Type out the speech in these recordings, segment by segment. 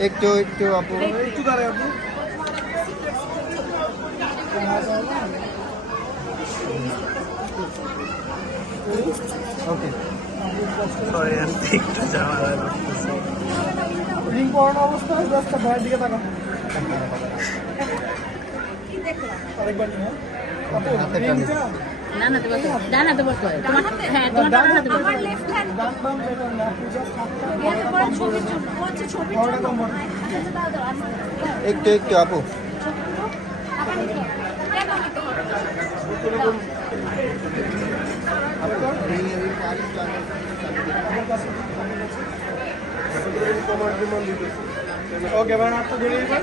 একটু একটু আপু একটু দাঁড়ায় আপু ওকে সরি আমি একটু যাওয়া রিং পড়ানো অবস্থায় জাস্ট ভাইয়ের দিকে তাকান আরেকবার নিয়ে আপু রিং নিচে না না তোমার ডানাতে বসো তোমার হ্যাঁ তোমার ডানাতে বসো ডান বাম বেটার না আপু জাস্ট এর পরে ছবির জন্য হচ্ছে ছবির জন্য আচ্ছা দাও দাও একটু একটু আপু আপনি কেন নিতে হবে ওকে ভাই হাতটা ধরে দিবেন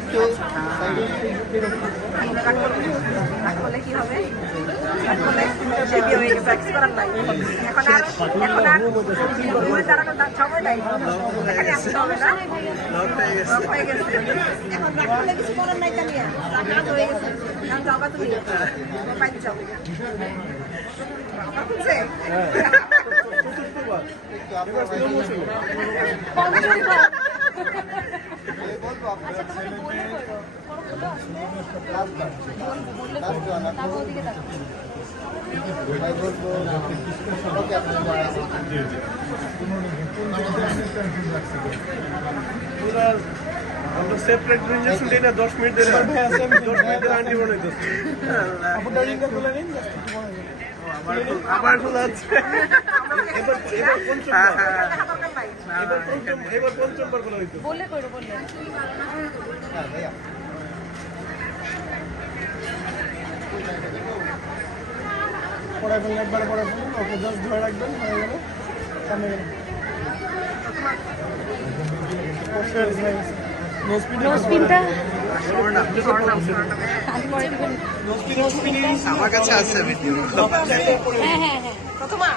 একটু করলে কি হবে হয়ে গেছে করার নাই এখন আর দাঁড়ানোর সময় নাই এখানে আসতে হবে না হয়ে গেছে এখন রাখলে কিছু করার নাই কালিয়া হয়ে গেছে যাবা তুমি পাইতে যাও খুঁজছে আমরা সেপারেট ইঞ্জেকশন দিই না 10 মিনিট ধরে 10 মিনিট ধরে অ্যান্টিবায়োটিক দিচ্ছি আপনারা রিংটা খুলে নিন আবার খোলা আছে এবার পঞ্চমবার খোলা হইতো বললে কইরো বললে হ্যাঁ ভাইয়া পড়াই ফেললে একবার পড়াই ফেলুন ওকে জাস্ট ধরে রাখবেন হয়ে গেল সামনে গেল আমার কাছে আছে ভিডিও হ্যাঁ হ্যাঁ হ্যাঁ প্রথমা